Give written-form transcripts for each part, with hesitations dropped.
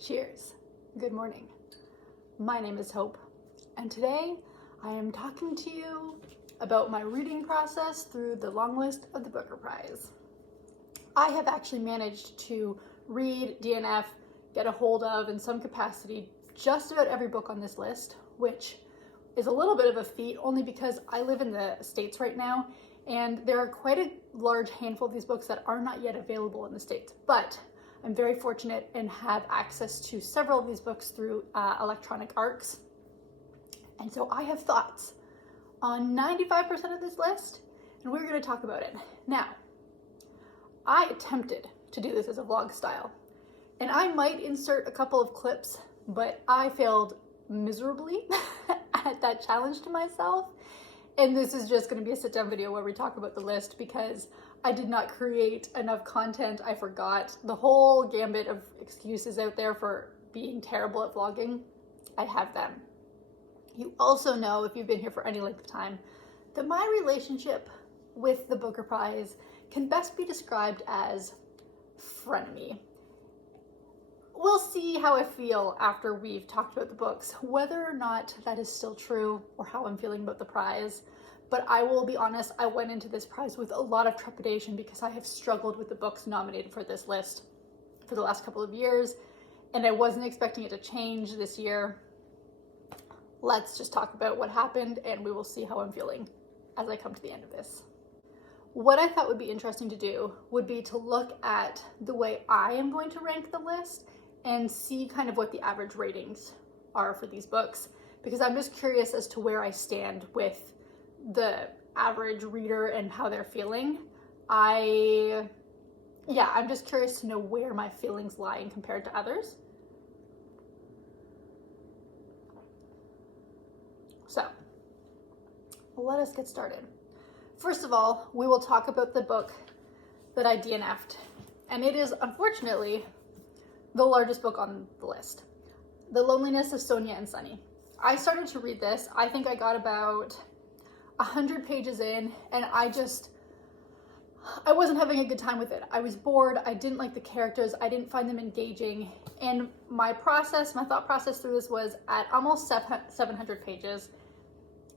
Cheers. Good morning. My name is Hope, and today I am talking to you about my reading process through the Longlist of the Booker Prize. I have actually managed to read, DNF, get a hold of in some capacity just about every book on this list, which is a little bit of a feat only because I live in the States right now, and there are quite a large handful of these books that are not yet available in the States, but I'm very fortunate and have access to several of these books through electronic ARCs. And so I have thoughts on 95% of this list, and we're going to talk about it. Now, I attempted to do this as a vlog style, and I might insert a couple of clips, but I failed miserably at that challenge to myself. And this is just going to be a sit-down video where we talk about the list because I did not create enough content. I forgot the whole gambit of excuses out there for being terrible at vlogging. I have them. You also know, if you've been here for any length of time, that my relationship with the Booker Prize can best be described as frenemy. We'll see how I feel after we've talked about the books, whether or not that is still true or how I'm feeling about the prize. But I will be honest, I went into this prize with a lot of trepidation because I have struggled with the books nominated for this list for the last couple of years, and I wasn't expecting it to change this year. Let's just talk about what happened, and we will see how I'm feeling as I come to the end of this. What I thought would be interesting to do would be to look at the way I am going to rank the list and see kind of what the average ratings are for these books, because I'm just curious as to where I stand with the average reader and how they're feeling. I'm just curious to know where my feelings lie in compared to others. So, let us get started. First of all, we will talk about the book that I DNF'd, and it is unfortunately the largest book on the list, The Loneliness of Sonia and Sunny. I started to read this. I think I got about 100 pages in, and I wasn't having a good time with it. I was bored. I didn't like the characters. I didn't find them engaging. And my thought process through this was at almost 700 pages.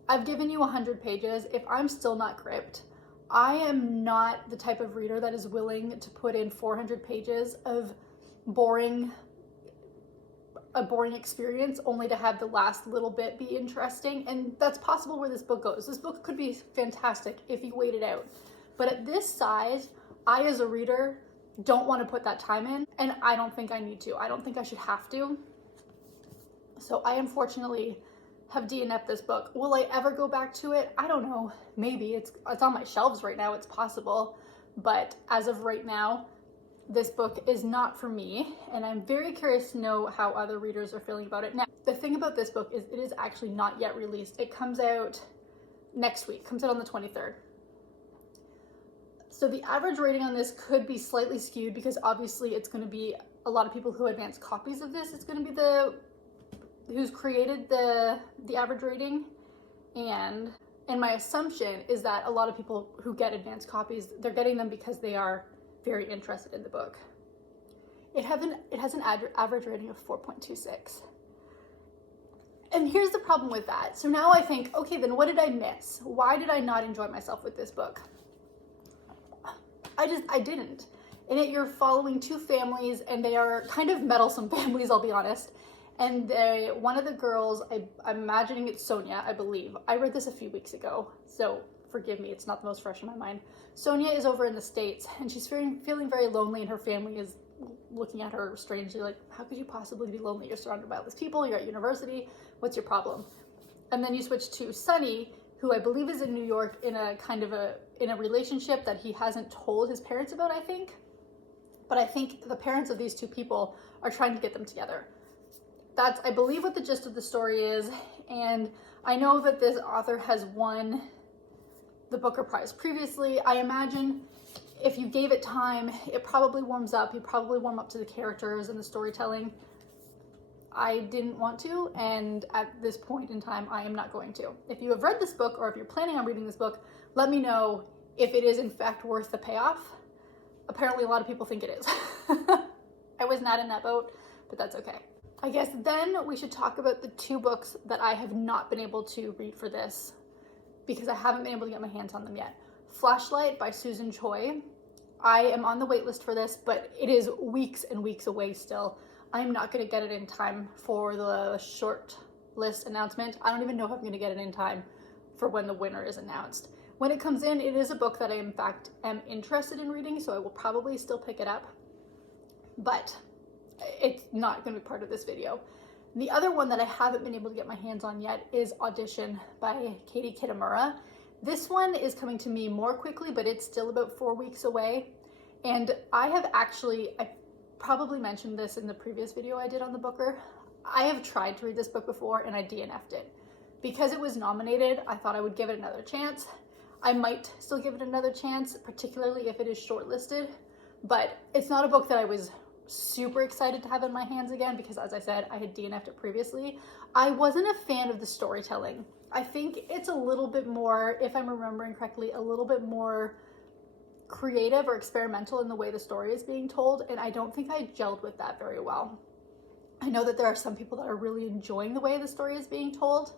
I've given you 100 pages. If I'm still not gripped, I am not the type of reader that is willing to put in 400 pages of a boring experience only to have the last little bit be interesting. And that's possible where this book goes. This book could be fantastic if you wait it out. But at this size, I as a reader don't want to put that time in, and I don't think I need to. I don't think I should have to. So I unfortunately have DNF'd this book. Will I ever go back to it? I don't know. Maybe. It's on my shelves right now. It's possible. But as of right now, this book is not for me, and I'm very curious to know how other readers are feeling about it. Now, the thing about this book is it is actually not yet released. It comes out next week, comes out on the 23rd. So the average rating on this could be slightly skewed because obviously it's going to be a lot of people who advance copies of this. It's going to be who's created the average rating, and my assumption is that a lot of people who get advanced copies, they're getting them because they are very interested in the book. It has an average rating of 4.26. And here's the problem with that. So now I think, okay, then what did I miss? Why did I not enjoy myself with this book? I didn't. In it, you're following two families, and they are kind of meddlesome families, I'll be honest. And one of the girls, I'm imagining it's Sonia, I believe. I read this a few weeks ago, so forgive me, it's not the most fresh in my mind. Sonia is over in the States, and she's feeling very lonely, and her family is looking at her strangely like, how could you possibly be lonely? You're surrounded by all these people, you're at university, what's your problem? And then you switch to Sunny, who I believe is in New York in a relationship that he hasn't told his parents about, I think. But I think the parents of these two people are trying to get them together. That's, I believe, what the gist of the story is, and I know that this author has won the Booker Prize previously. I imagine if you gave it time, it probably warms up. You probably warm up to the characters and the storytelling. I didn't want to, and at this point in time, I am not going to. If you have read this book, or if you're planning on reading this book, let me know if it is in fact worth the payoff. Apparently a lot of people think it is. I was not in that boat, but that's okay. I guess then we should talk about the 2 books that I have not been able to read for this because I haven't been able to get my hands on them yet. Flashlight by Susan Choi. I am on the wait list for this, but it is weeks and weeks away still. I'm not going to get it in time for the short list announcement. I don't even know if I'm going to get it in time for when the winner is announced. When it comes in, it is a book that I in fact am interested in reading, so I will probably still pick it up, but it's not going to be part of this video. The other one that I haven't been able to get my hands on yet is Audition by Katie Kitamura. This one is coming to me more quickly, but it's still about 4 weeks away. And I probably mentioned this in the previous video I did on the Booker. I have tried to read this book before and I DNF'd it. Because it was nominated, I thought I would give it another chance. I might still give it another chance, particularly if it is shortlisted, but it's not a book that I was super excited to have in my hands again because, as I said, I had DNF'd it previously. I wasn't a fan of the storytelling. I think it's a little bit more, if I'm remembering correctly, a little bit more creative or experimental in the way the story is being told, and I don't think I gelled with that very well. I know that there are some people that are really enjoying the way the story is being told.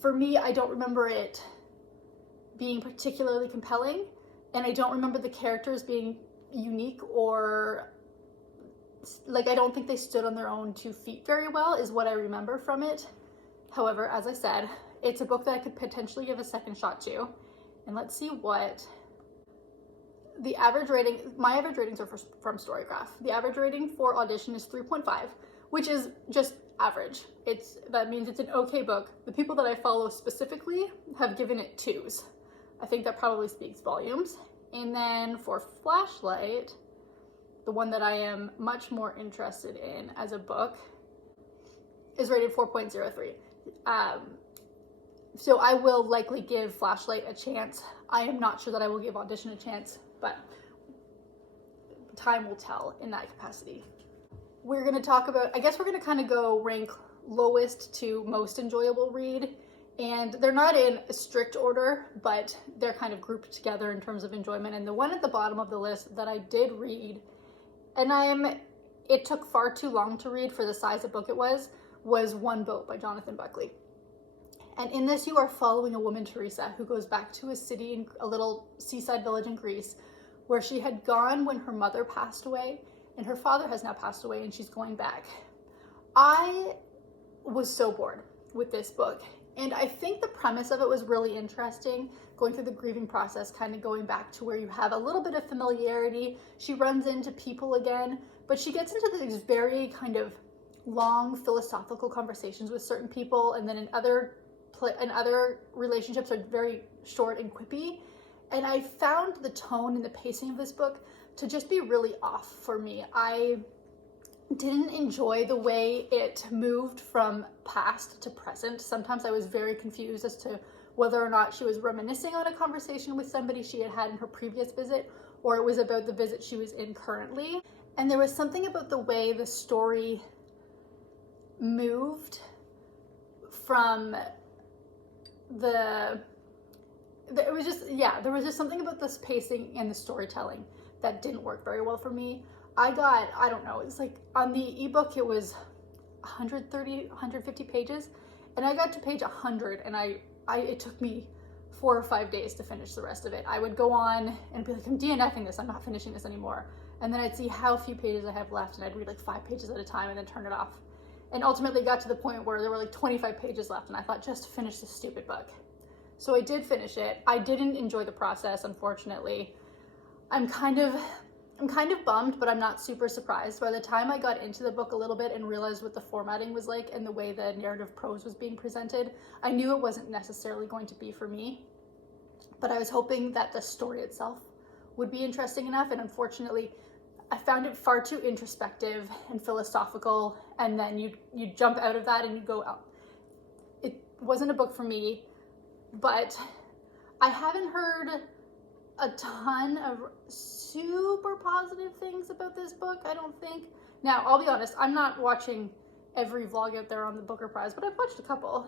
For me, I don't remember it being particularly compelling, and I don't remember the characters being unique or like, I don't think they stood on their own 2 feet very well is what I remember from it. However, as I said, it's a book that I could potentially give a second shot to. And let's see what the average rating, my average ratings are from Storygraph. The average rating for Audition is 3.5, which is just average. That means it's an okay book. The people that I follow specifically have given it 2s. I think that probably speaks volumes. And then for Flashlight, the one that I am much more interested in as a book, is rated 4.03. So I will likely give Flashlight a chance. I am not sure that I will give Audition a chance, but time will tell in that capacity. We're going to talk about, I guess we're going to kind of go rank lowest to most enjoyable read, and they're not in a strict order, but they're kind of grouped together in terms of enjoyment. And the one at the bottom of the list that I did read, and it took far too long to read for the size of book it was One Boat by Jonathan Buckley. And in this, you are following a woman, Teresa, who goes back to a city, in a little seaside village in Greece, where she had gone when her mother passed away, and her father has now passed away, and she's going back. I was so bored with this book, and I think the premise of it was really interesting, going through the grieving process, kind of going back to where you have a little bit of familiarity. She runs into people again, but she gets into these very kind of long philosophical conversations with certain people, and then in other relationships are very short and quippy. And I found the tone and the pacing of this book to just be really off for me. I didn't enjoy the way it moved from past to present. Sometimes I was very confused as to whether or not she was reminiscing on a conversation with somebody she had had in her previous visit, or it was about the visit she was in currently. And there was something about the way the story moved from there was just something about this pacing and the storytelling that didn't work very well for me. I don't know, it's like on the ebook it was 130, 150 pages, and I got to page 100, and it took me 4 or 5 days to finish the rest of it. I would go on and be like, I'm DNFing this, I'm not finishing this anymore. And then I'd see how few pages I have left, and I'd read like 5 pages at a time and then turn it off. And ultimately got to the point where there were like 25 pages left, and I thought, just finish this stupid book. So I did finish it. I didn't enjoy the process, unfortunately. I'm kind of bummed, but I'm not super surprised. By the time I got into the book a little bit and realized what the formatting was like and the way the narrative prose was being presented, I knew it wasn't necessarily going to be for me. But I was hoping that the story itself would be interesting enough, and unfortunately, I found it far too introspective and philosophical, and then you jump out of that and you go out. It wasn't a book for me, but I haven't heard a ton of super positive things about this book, I don't think. Now, I'll be honest, I'm not watching every vlog out there on the Booker Prize, but I've watched a couple.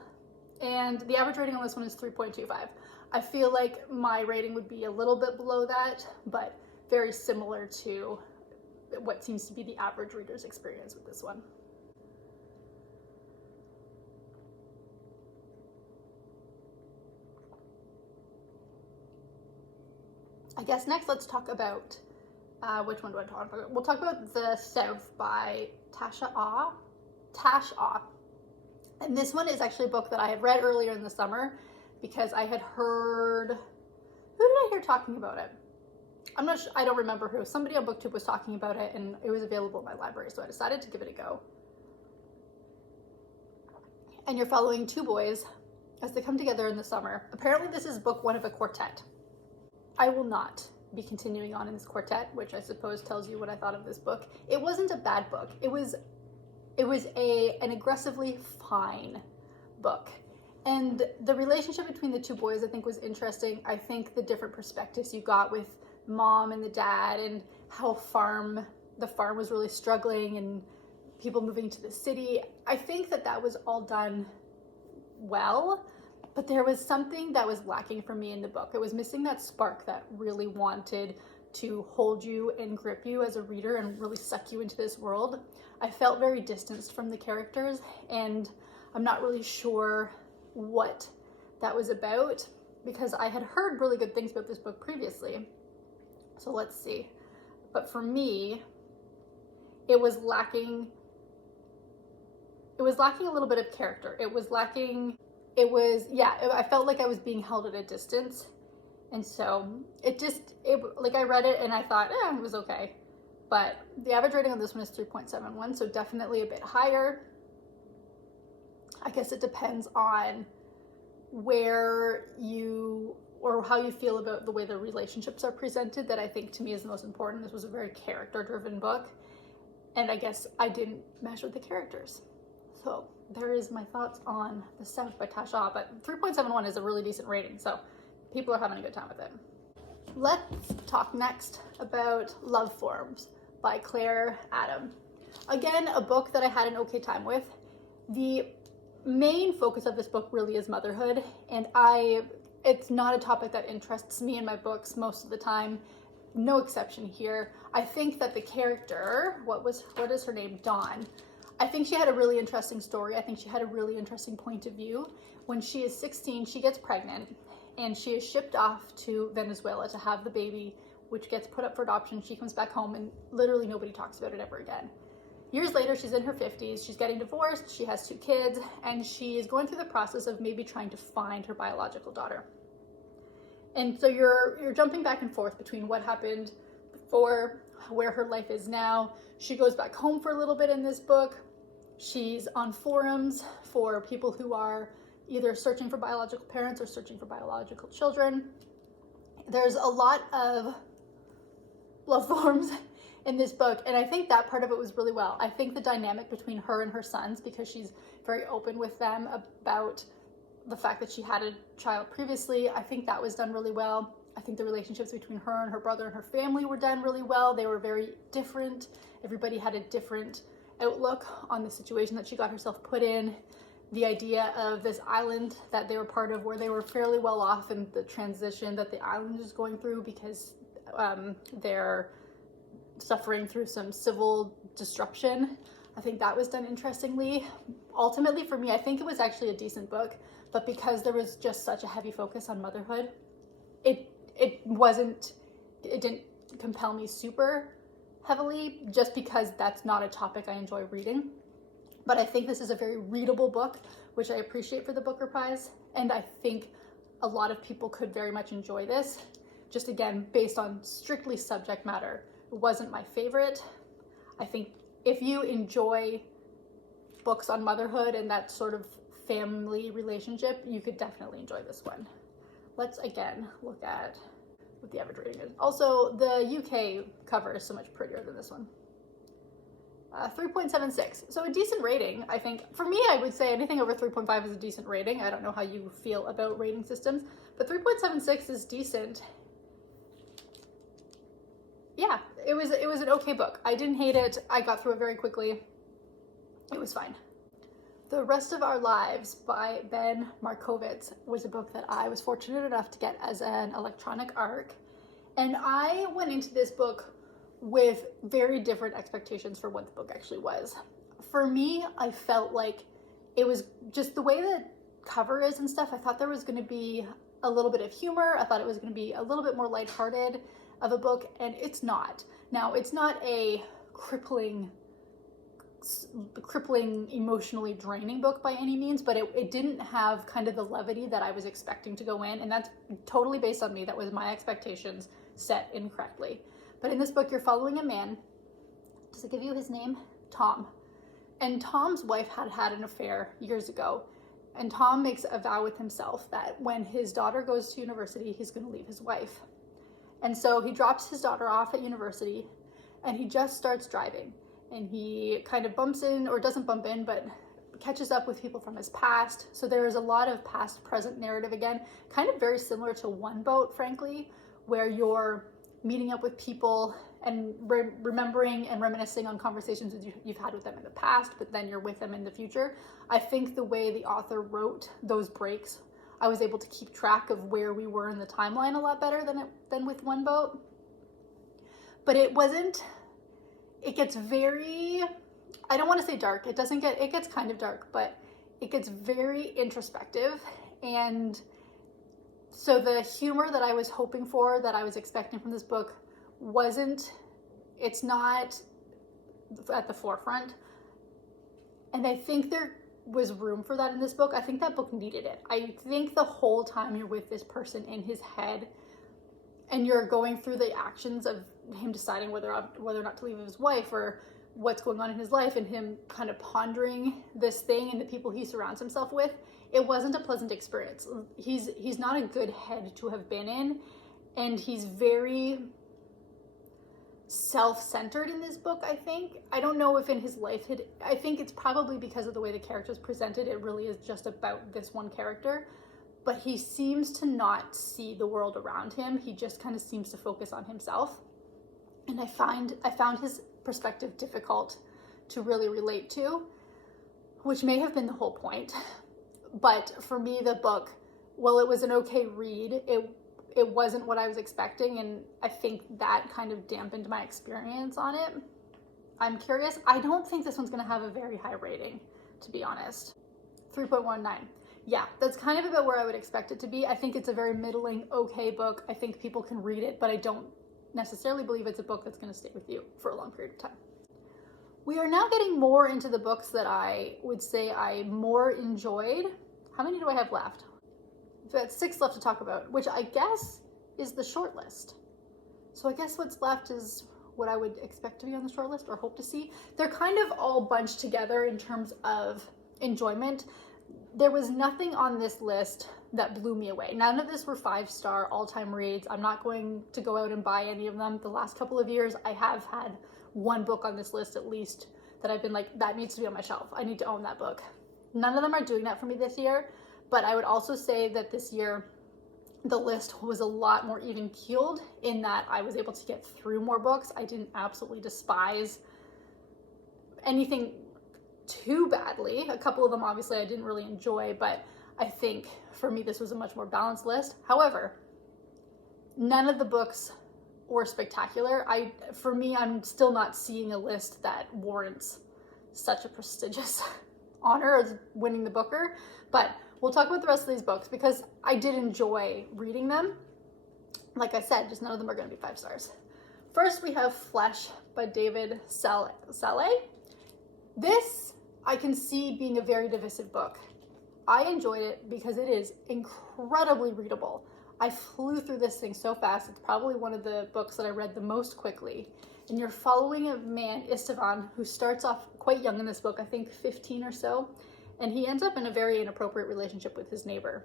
And the average rating on this one is 3.25. I feel like my rating would be a little bit below that, but very similar to what seems to be the average reader's experience with this one. I guess next let's talk about, which one do I talk about? We'll talk about The South by Tash Ah. And this one is actually a book that I had read earlier in the summer because I had heard, who did I hear talking about it? I'm not sure, I don't remember who. Somebody on BookTube was talking about it and it was available in my library, so I decided to give it a go. And you're following two boys as they come together in the summer. Apparently this is book one of a quartet. I will not be continuing on in this quartet, which I suppose tells you what I thought of this book. It wasn't a bad book. It was an aggressively fine book. And the relationship between the two boys I think was interesting. I think the different perspectives you got with mom and the dad and how the farm was really struggling and people moving to the city. I think that was all done well, but there was something that was lacking for me in the book. It was missing that spark that really wanted to hold you and grip you as a reader and really suck you into this world. I felt very distanced from the characters, and I'm not really sure what that was about because I had heard really good things about this book previously. So let's see. But for me, it was lacking a little bit of character. I felt like I was being held at a distance. And so I read it and I thought, it was okay. But the average rating on this one is 3.71, so definitely a bit higher. I guess it depends on where you or how you feel about the way the relationships are presented. That I think to me is the most important. This was a very character-driven book, and I guess I didn't mesh with the characters. So there is my thoughts on The South by Tash Ah, but 3.71 is a really decent rating, so people are having a good time with it. Let's talk next about Love Forms by Claire Adam. Again, a book that I had an okay time with. The main focus of this book really is motherhood, and it's not a topic that interests me in my books most of the time. No exception here. I think that the character, what is her name? Dawn. I think she had a really interesting story. I think she had a really interesting point of view. When she is 16, she gets pregnant and she is shipped off to Venezuela to have the baby, which gets put up for adoption. She comes back home and literally nobody talks about it ever again. Years later, she's in her 50s, she's getting divorced, she has 2 kids, and she is going through the process of maybe trying to find her biological daughter. And so you're jumping back and forth between what happened before, where her life is now. She goes back home for a little bit in this book. She's on forums for people who are either searching for biological parents or searching for biological children. There's a lot of love forms in this book, and I think that part of it was really well. I think the dynamic between her and her sons, because she's very open with them about the fact that she had a child previously, I think that was done really well. I think the relationships between her and her brother and her family were done really well. They were very different. Everybody had a different outlook on the situation that she got herself put in. The idea of this island that they were part of where they were fairly well off, and the transition that the island is going through because they're suffering through some civil disruption. I think that was done interestingly. Ultimately, for me, I think it was actually a decent book, but because there was just such a heavy focus on motherhood, it didn't compel me super heavily, just because that's not a topic I enjoy reading. But I think this is a very readable book, which I appreciate for the Booker Prize, and I think a lot of people could very much enjoy this. Just again, based on strictly subject matter, it wasn't my favorite. I think if you enjoy books on motherhood and that sort of family relationship, you could definitely enjoy this one. Let's again look at what the average rating is. Also, the UK cover is so much prettier than this one. 3.76, so a decent rating. I think for me, I would say anything over 3.5 is a decent rating. I don't know how you feel about rating systems, but 3.76 is decent. Yeah, it was an okay book. I didn't hate it. I got through it very quickly. It was fine. The Rest of Our Lives by Ben Markovitz was a book that I was fortunate enough to get as an electronic ARC, and I went into this book with very different expectations for what the book actually was. For me, I felt like it was just the way the cover is and stuff. I thought there was going to be a little bit of humor. I thought it was going to be a little bit more lighthearted of a book, and it's not. Now, it's not a crippling, emotionally draining book by any means, but it didn't have kind of the levity that I was expecting to go in, and that's totally based on me. That was my expectations set incorrectly. But in this book, you're following a man. Does it give you his name? Tom. And Tom's wife had an affair years ago. And Tom makes a vow with himself that when his daughter goes to university, he's going to leave his wife. And so he drops his daughter off at university, and he just starts driving. And he kind of bumps in, or doesn't bump in, but catches up with people from his past. So there is a lot of past-present narrative again, kind of very similar to One Boat, frankly, where you're meeting up with people and remembering and reminiscing on conversations that you've had with them in the past, but then you're with them in the future. I think the way the author wrote those breaks, I was able to keep track of where we were in the timeline a lot better than with One Boat. But it gets very, I don't want to say dark. It gets kind of dark, but it gets very introspective. And so the humor that I was hoping for, that I was expecting from this book, it's not at the forefront. And I think there was room for that in this book. I think that book needed it. I think the whole time you're with this person in his head, and you're going through the actions of him deciding whether or not to leave his wife, or what's going on in his life, and him kind of pondering this thing and the people he surrounds himself with, it wasn't a pleasant experience. He's not a good head to have been in, and he's very self-centered in this book, I think. I don't know if in his life, I think it's probably because of the way the character is presented, it really is just about this one character, but he seems to not see the world around him. He just kind of seems to focus on himself. And I found his perspective difficult to really relate to, which may have been the whole point. But for me, the book, well, it was an okay read. It wasn't what I was expecting, and I think that kind of dampened my experience on it. I'm curious. I don't think this one's going to have a very high rating, to be honest. 3.19. Yeah, that's kind of about where I would expect it to be. I think it's a very middling, okay book. I think people can read it, but I don't necessarily believe it's a book that's going to stay with you for a long period of time. We are now getting more into the books that I would say I more enjoyed. How many do I have left? So I have 6 left to talk about, which I guess is the short list. So I guess what's left is what I would expect to be on the short list, or hope to see. They're kind of all bunched together in terms of enjoyment. There was nothing on this list that blew me away. None of this were 5-star all-time reads. I'm not going to go out and buy any of them. The last couple of years, I have had one book on this list at least that I've been like, that needs to be on my shelf. I need to own that book. None of them are doing that for me this year, but I would also say that this year the list was a lot more even-keeled in that I was able to get through more books. I didn't absolutely despise anything too badly. A couple of them obviously I didn't really enjoy, but I think for me this was a much more balanced list. However, none of the books were spectacular. For me, I'm still not seeing a list that warrants such a prestigious honor as winning the Booker, but we'll talk about the rest of these books because I did enjoy reading them. Like I said, just none of them are going to be 5 stars. First, we have Flesh by David Saleh. This I can see being a very divisive book. I enjoyed it because it is incredibly readable. I flew through this thing so fast. It's probably one of the books that I read the most quickly. And you're following a man, Istvan, who starts off quite young in this book, I think 15 or so, and he ends up in a very inappropriate relationship with his neighbor.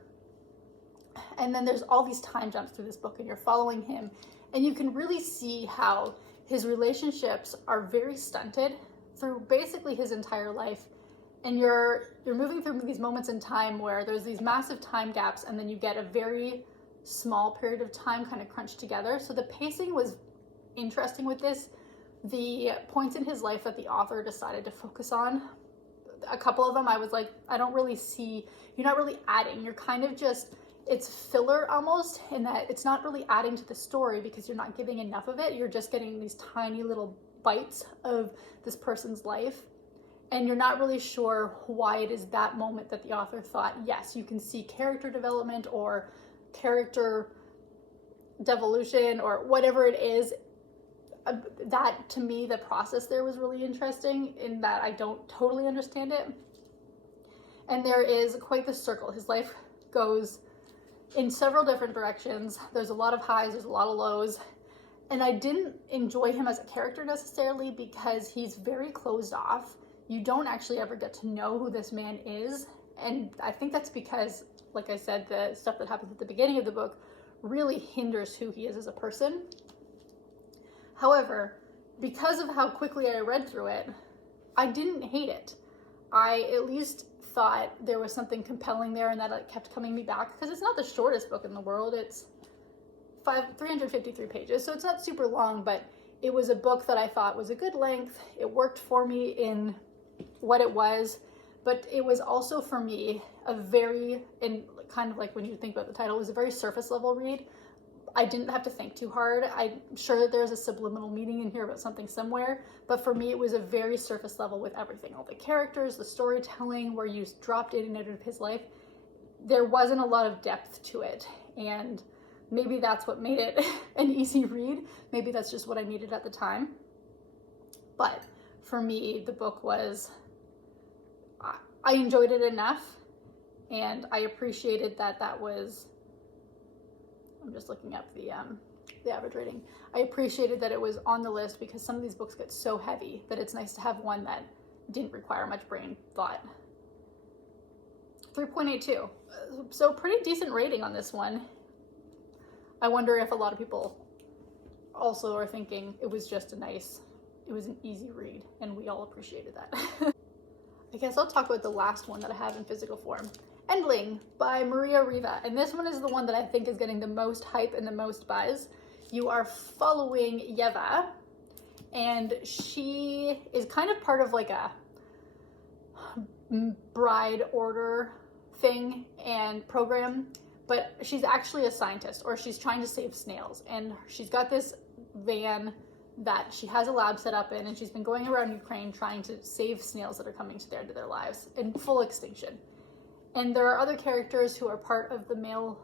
And then there's all these time jumps through this book, and you're following him, and you can really see how his relationships are very stunted through basically his entire life. And you're moving through these moments in time where there's these massive time gaps, and then you get a very small period of time kind of crunched together. So the pacing was interesting with this. The points in his life that the author decided to focus on, a couple of them I was like, I don't really see, you're not really adding, you're kind of just, it's filler almost, in that it's not really adding to the story because you're not giving enough of it. You're just getting these tiny little bites of this person's life, and you're not really sure why it is that moment that the author thought, yes, you can see character development or character devolution or whatever it is, that to me, the process there was really interesting in that I don't totally understand it. And there is quite the circle. His life goes in several different directions. There's a lot of highs, there's a lot of lows. And I didn't enjoy him as a character necessarily because he's very closed off. You don't actually ever get to know who this man is. And I think that's because, like I said, the stuff that happens at the beginning of the book really hinders who he is as a person. However, because of how quickly I read through it, I didn't hate it. I at least thought there was something compelling there and that it kept coming me back, because it's not the shortest book in the world. It's 353 pages, so it's not super long, but it was a book that I thought was a good length. It worked for me in what it was, but it was also for me a very, and kind of like when you think about the title, it was a very surface level read. I didn't have to think too hard. I'm sure that there's a subliminal meaning in here about something somewhere, but for me it was a very surface level with everything. All the characters, the storytelling, where you dropped in and out of his life. There wasn't a lot of depth to it, and maybe that's what made it an easy read. Maybe that's just what I needed at the time. But for me, the book was, I enjoyed it enough, and I appreciated that was, I'm just looking up the average rating. I appreciated that it was on the list because some of these books get so heavy that it's nice to have one that didn't require much brain thought. 3.82. So pretty decent rating on this one. I wonder if a lot of people also are thinking it was just it was an easy read, and we all appreciated that. I guess I'll talk about the last one that I have in physical form. Endling by Maria Riva, and this one is the one that I think is getting the most hype and the most buzz. You are following Yeva, and she is kind of part of like a bride order thing and program, but she's actually a scientist, or she's trying to save snails, and she's got this van that she has a lab set up in, and she's been going around Ukraine trying to save snails that are coming to the end of their lives in full extinction. And there are other characters who are part of the mail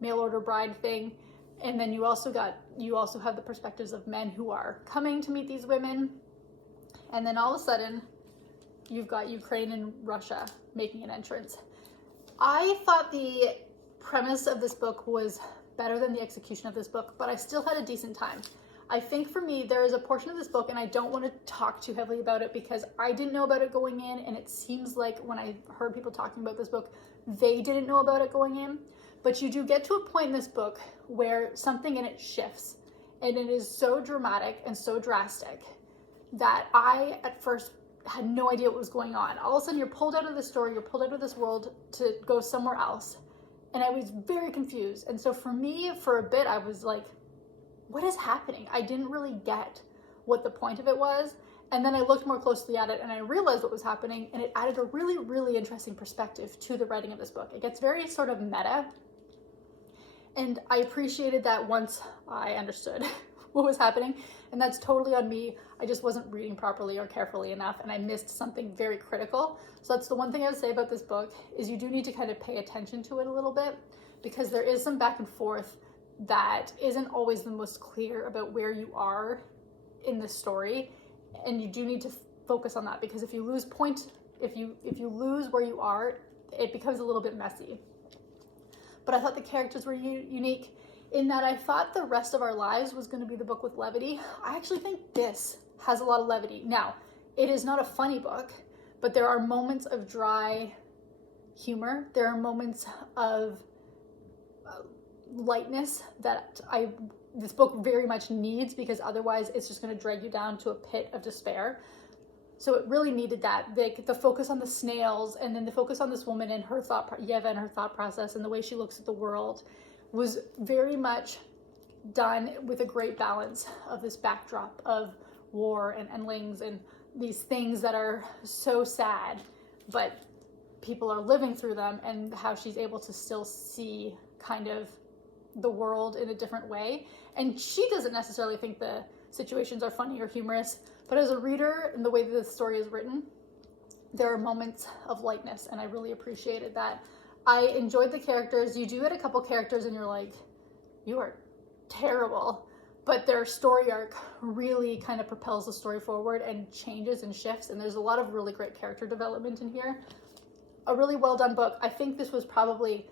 order bride thing. And then you also have the perspectives of men who are coming to meet these women. And then all of a sudden, you've got Ukraine and Russia making an entrance. I thought the premise of this book was better than the execution of this book, but I still had a decent time. I think for me, there is a portion of this book, and I don't want to talk too heavily about it because I didn't know about it going in, and it seems like when I heard people talking about this book, they didn't know about it going in. But you do get to a point in this book where something in it shifts, and it is so dramatic and so drastic that I, at first, had no idea what was going on. All of a sudden, you're pulled out of the story, you're pulled out of this world to go somewhere else, and I was very confused. And so for me, for a bit, I was like, what is happening? I didn't really get what the point of it was. And then I looked more closely at it and I realized what was happening, and it added a really, really interesting perspective to the writing of this book. It gets very sort of meta. And I appreciated that once I understood what was happening. And that's totally on me. I just wasn't reading properly or carefully enough, and I missed something very critical. So that's the one thing I would say about this book, is you do need to kind of pay attention to it a little bit, because there is some back and forth that isn't always the most clear about where you are in the story, and you do need to focus on that, because if you lose where you are, it becomes a little bit messy. But I thought the characters were unique in that I thought The Rest of Our Lives was going to be the book with levity. I actually think this has a lot of levity. Now, it is not a funny book, but there are moments of dry humor. There are moments of lightness that this book very much needs, because otherwise it's just going to drag you down to a pit of despair. So it really needed that. The focus on the snails, and then the focus on this woman and her Yeva and her thought process, and the way she looks at the world, was very much done with a great balance of this backdrop of war and endlings and these things that are so sad, but people are living through them, and how she's able to still see kind of the world in a different way. And she doesn't necessarily think the situations are funny or humorous, but as a reader, and the way that the story is written, there are moments of lightness, and I really appreciated that. I enjoyed the characters. You do get a couple characters and you're like, you are terrible. But their story arc really kind of propels the story forward and changes and shifts. And there's a lot of really great character development in here. A really well done book. I think this was probably,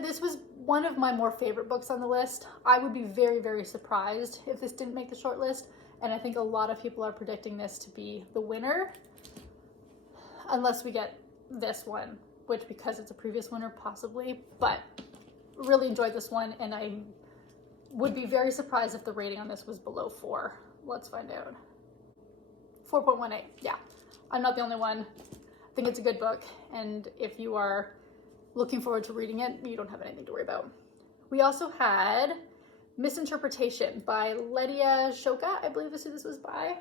this was one of my more favorite books on the list. I would be very, very surprised if this didn't make the short list. And I think a lot of people are predicting this to be the winner, unless we get this one, which, because it's a previous winner, possibly. But really enjoyed this one, and I would be very surprised if the rating on this was below 4. Let's find out. 4.18. Yeah, I'm not the only one. I think it's a good book, and if you are looking forward to reading it, you don't have anything to worry about. We also had Misinterpretation by Lydia Shoka, I believe is who this was by.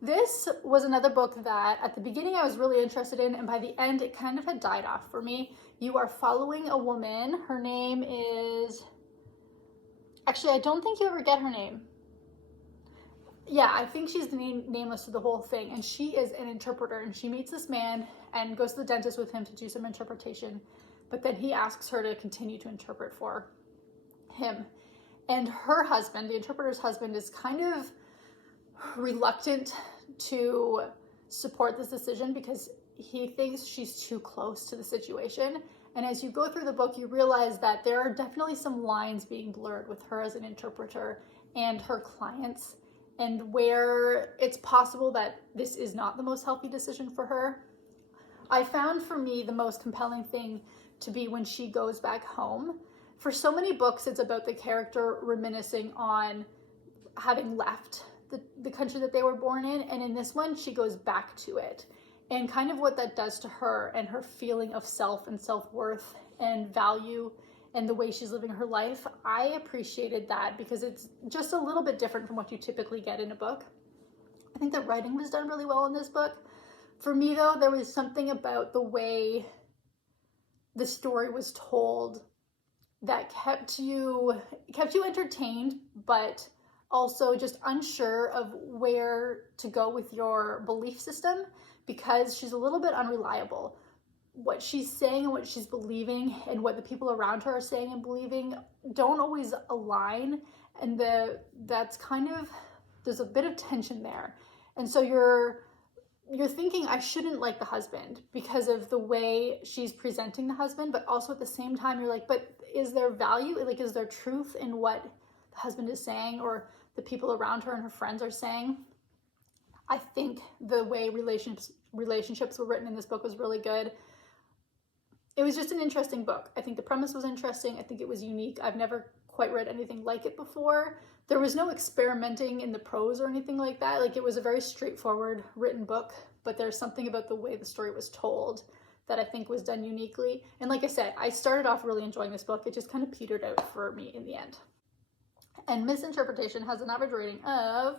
This was another book that at the beginning I was really interested in, and by the end it kind of had died off for me. You are following a woman. Her name is, actually, I don't think you ever get her name. Yeah, I think she's the nameless to the whole thing, and she is an interpreter, and she meets this man and goes to the dentist with him to do some interpretation, but then he asks her to continue to interpret for him. And her husband, the interpreter's husband, is kind of reluctant to support this decision because he thinks she's too close to the situation. And as you go through the book, you realize that there are definitely some lines being blurred with her as an interpreter and her clients, and where it's possible that this is not the most healthy decision for her. I found for me the most compelling thing to be when she goes back home. For so many books, it's about the character reminiscing on having left the country that they were born in, and in this one, she goes back to it. And kind of what that does to her and her feeling of self and self-worth and value and the way she's living her life, I appreciated that because it's just a little bit different from what you typically get in a book. I think the writing was done really well in this book. For me, though, there was something about the way the story was told that kept you entertained, but also just unsure of where to go with your belief system, because she's a little bit unreliable. What she's saying and what she's believing and what the people around her are saying and believing don't always align, and that's kind of, there's a bit of tension there. And so you're thinking, I shouldn't like the husband because of the way she's presenting the husband, but also at the same time you're like, but is there value, like is there truth in what the husband is saying or the people around her and her friends are saying? I think the way relationships were written in this book was really good. It was just an interesting book. I think the premise was interesting. I think it was unique. I've never quite read anything like it before. There was no experimenting in the prose or anything like that. Like, it was a very straightforward written book, but there's something about the way the story was told that I think was done uniquely. And like I said, I started off really enjoying this book. It just kind of petered out for me in the end. And Misinterpretation has an average rating of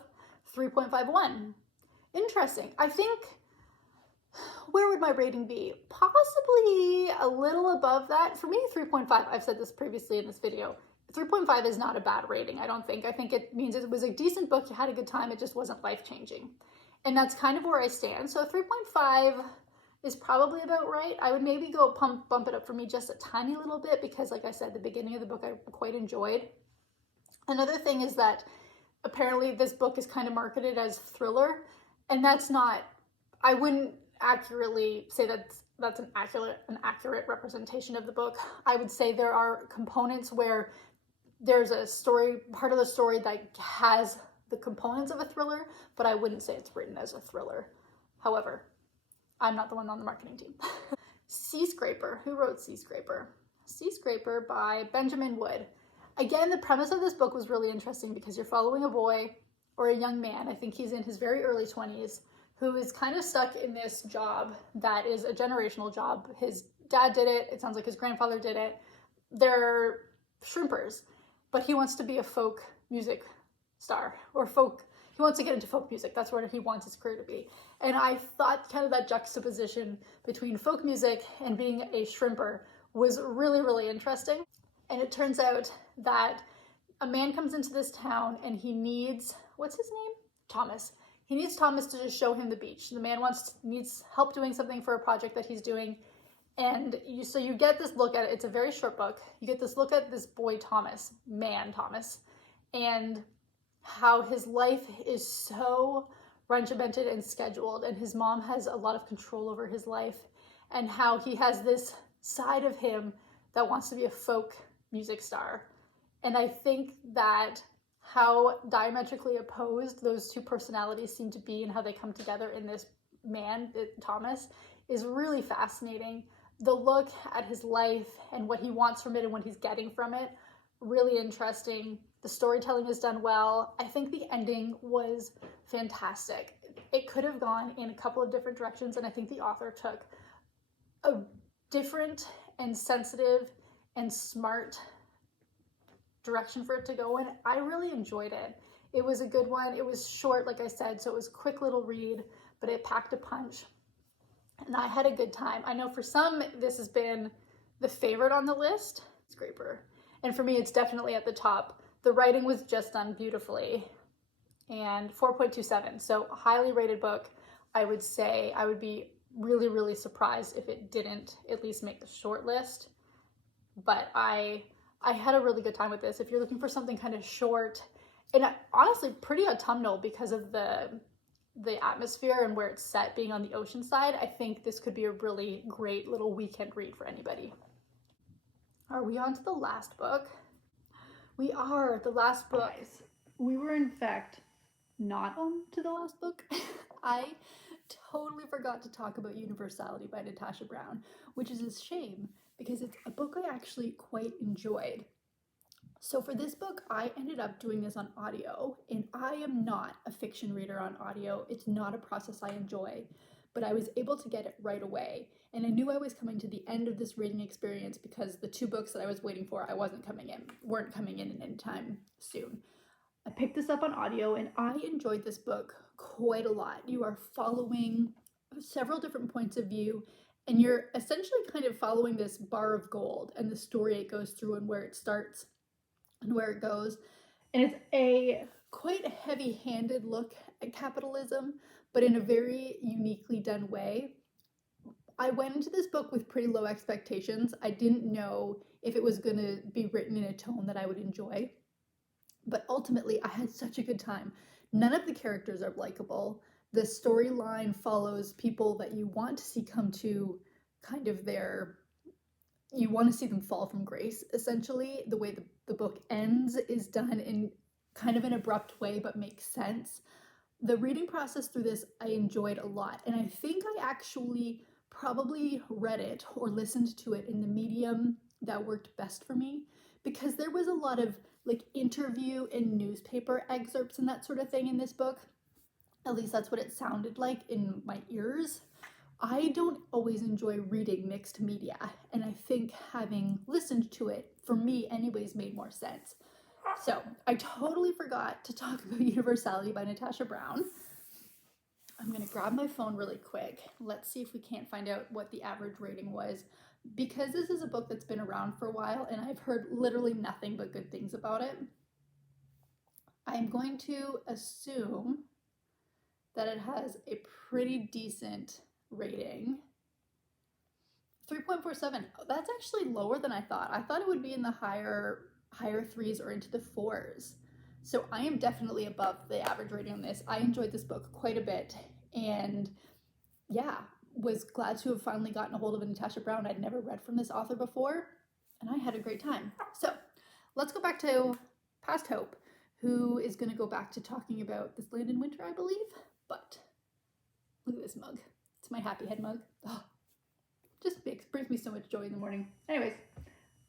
3.51. Interesting. I think, where would my rating be? Possibly a little above that. For me, 3.5, I've said this previously in this video, 3.5 is not a bad rating, I don't think. I think it means it was a decent book, you had a good time, it just wasn't life-changing. And that's kind of where I stand. So 3.5 is probably about right. I would maybe go bump it up for me just a tiny little bit because, like I said, the beginning of the book I quite enjoyed. Another thing is that apparently this book is kind of marketed as thriller, and that's not, I wouldn't accurately say that's an accurate representation of the book. I would say there are components where there's a story, part of the story that has the components of a thriller, but I wouldn't say it's written as a thriller. However, I'm not the one on the marketing team. Seascraper. Who wrote Seascraper? Seascraper by Benjamin Wood. Again, the premise of this book was really interesting because you're following a boy or a young man, I think he's in his very early 20s, who is kind of stuck in this job that is a generational job. His dad did it. It sounds like his grandfather did it. They're shrimpers, but he wants to be a folk music star or he wants to get into folk music. That's where he wants his career to be. And I thought kind of that juxtaposition between folk music and being a shrimper was really, really interesting. And it turns out that a man comes into this town and he needs, what's his name? Thomas. He needs Thomas to just show him the beach. The man needs help doing something for a project that he's doing, And so you get this look at it. It's a very short book. You get this look at this boy Thomas, and how his life is so regimented and scheduled, and his mom has a lot of control over his life, and how he has this side of him that wants to be a folk music star. And I think that how diametrically opposed those two personalities seem to be and how they come together in this man, Thomas, is really fascinating. The look at his life and what he wants from it and what he's getting from it, really interesting. The storytelling is done well. I think the ending was fantastic. It could have gone in a couple of different directions, and I think the author took a different and sensitive and smart direction for it to go in. I really enjoyed it. It was a good one. It was short, like I said, so it was a quick little read, but it packed a punch. And I had a good time. I know for some, this has been the favorite on the list, Seascraper. And for me, it's definitely at the top. The writing was just done beautifully. And 4.27, so a highly rated book. I would say I would be really, really surprised if it didn't at least make the short list. But I had a really good time with this. If you're looking for something kind of short and honestly pretty autumnal because of the atmosphere and where it's set being on the ocean side, I think this could be a really great little weekend read for anybody. Are we on to the last book? We are, the last book. We were in fact not on to the last book. I totally forgot to talk about Universality by Natasha Brown, which is a shame because it's a book I actually quite enjoyed. So for this book, I ended up doing this on audio, and I am not a fiction reader on audio. It's not a process I enjoy, but I was able to get it right away. And I knew I was coming to the end of this reading experience because the two books that I was waiting for, weren't coming in anytime soon. I picked this up on audio and I enjoyed this book quite a lot. You are following several different points of view, and you're essentially kind of following this bar of gold and the story it goes through and where it starts and where it goes. And it's a quite heavy-handed look at capitalism, but in a very uniquely done way. I went into this book with pretty low expectations. I didn't know if it was going to be written in a tone that I would enjoy. But ultimately, I had such a good time. None of the characters are likable. The storyline follows people that you want to see come to kind of you want to see them fall from grace, essentially. The way the book ends is done in kind of an abrupt way, but makes sense. The reading process through this, I enjoyed a lot. And I think I actually probably read it or listened to it in the medium that worked best for me, because there was a lot of like interview and newspaper excerpts and that sort of thing in this book. At least that's what it sounded like in my ears. I don't always enjoy reading mixed media, and I think having listened to it, for me anyways, made more sense. So I totally forgot to talk about Universality by Natasha Brown. I'm gonna grab my phone really quick. Let's see if we can't find out what the average rating was, because this is a book that's been around for a while and I've heard literally nothing but good things about it. I'm going to assume that it has a pretty decent rating. 3.47. Oh, that's actually lower than I thought. I thought it would be in the higher threes or into the fours. So I am definitely above the average rating on this. I enjoyed this book quite a bit, and yeah, was glad to have finally gotten a hold of a Natasha Brown I'd never read from this author before, and I had a great time. So let's go back to Past Hope, who is going to go back to talking about This Land in Winter, I believe. But look at this mug. It's my happy head mug. Oh, just brings me so much joy in the morning. Anyways,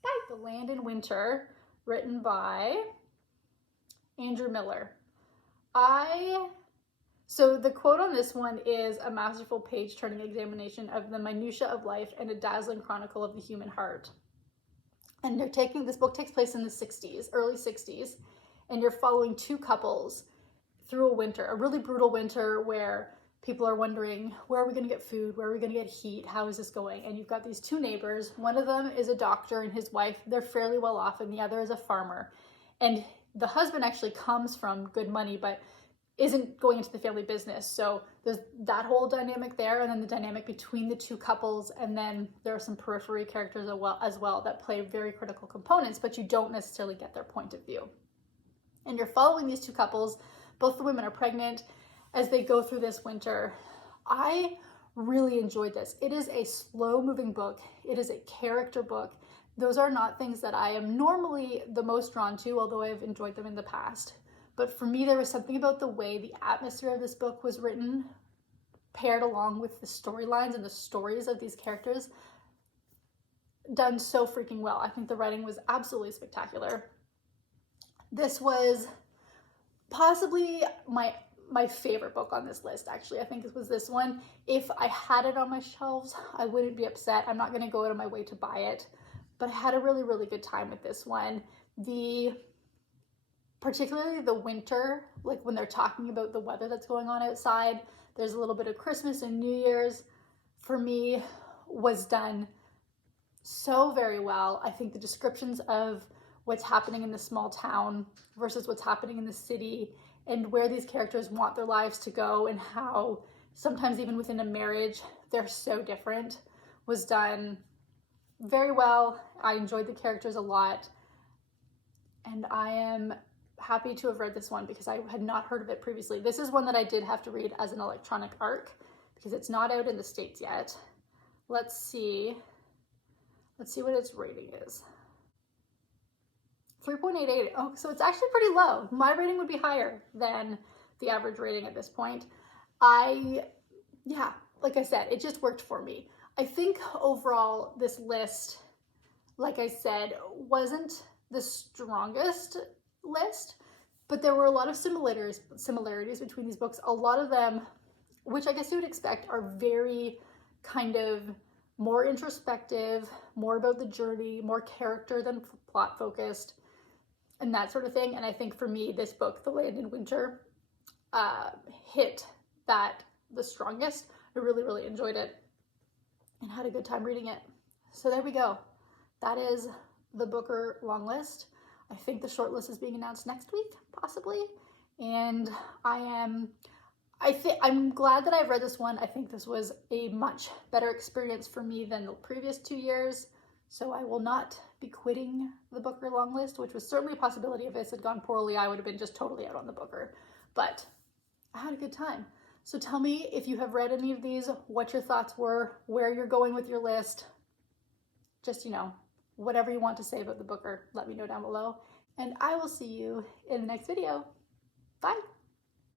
bye. The Land in Winter, written by Andrew Miller. So the quote on this one is a masterful page-turning examination of the minutiae of life and a dazzling chronicle of the human heart. And this book takes place in the 60s, early 60s, and you're following two couples through a winter, a really brutal winter where people are wondering, where are we going to get food? Where are we going to get heat? How is this going? And you've got these two neighbors. One of them is a doctor and his wife, they're fairly well off, and the other is a farmer. And the husband actually comes from good money, but isn't going into the family business. So there's that whole dynamic there, and then the dynamic between the two couples, and then there are some periphery characters as well that play very critical components, but you don't necessarily get their point of view. And you're following these two couples. Both the women are pregnant as they go through this winter. I really enjoyed this. It is a slow-moving book. It is a character book. Those are not things that I am normally the most drawn to, although I've enjoyed them in the past. But for me, there was something about the way the atmosphere of this book was written, paired along with the storylines and the stories of these characters, done so freaking well. I think the writing was absolutely spectacular. This was possibly my favorite book on this list, actually. I think it was this one. If I had it on my shelves, I wouldn't be upset. I'm not going to go out of my way to buy it, but I had a really, really good time with this one. Particularly the winter, like when they're talking about the weather that's going on outside, there's a little bit of Christmas and New Year's, for me, was done so very well. I think the descriptions of what's happening in the small town versus what's happening in the city, and where these characters want their lives to go, and how sometimes even within a marriage, they're so different, was done very well. I enjoyed the characters a lot, and I am happy to have read this one because I had not heard of it previously. This is one that I did have to read as an electronic ARC because it's not out in the States yet. Let's see what its rating is. 3.88. Oh, so it's actually pretty low. My rating would be higher than the average rating at this point. Yeah, like I said, it just worked for me. I think overall this list, like I said, wasn't the strongest list, but there were a lot of similarities between these books. A lot of them, which I guess you would expect, are very kind of more introspective, more about the journey, more character than plot focused, and that sort of thing. And I think for me, this book, The Land in Winter, hit that the strongest. I really, really enjoyed it and had a good time reading it. So there we go. That is the Booker Longlist. I think the shortlist is being announced next week, possibly. And I'm glad that I've read this one. I think this was a much better experience for me than the previous 2 years. So I will not be quitting the Booker Longlist, which was certainly a possibility. If this had gone poorly, I would have been just totally out on the Booker. But I had a good time. So tell me if you have read any of these, what your thoughts were, where you're going with your list. Just, whatever you want to say about the Booker, let me know down below. And I will see you in the next video. Bye.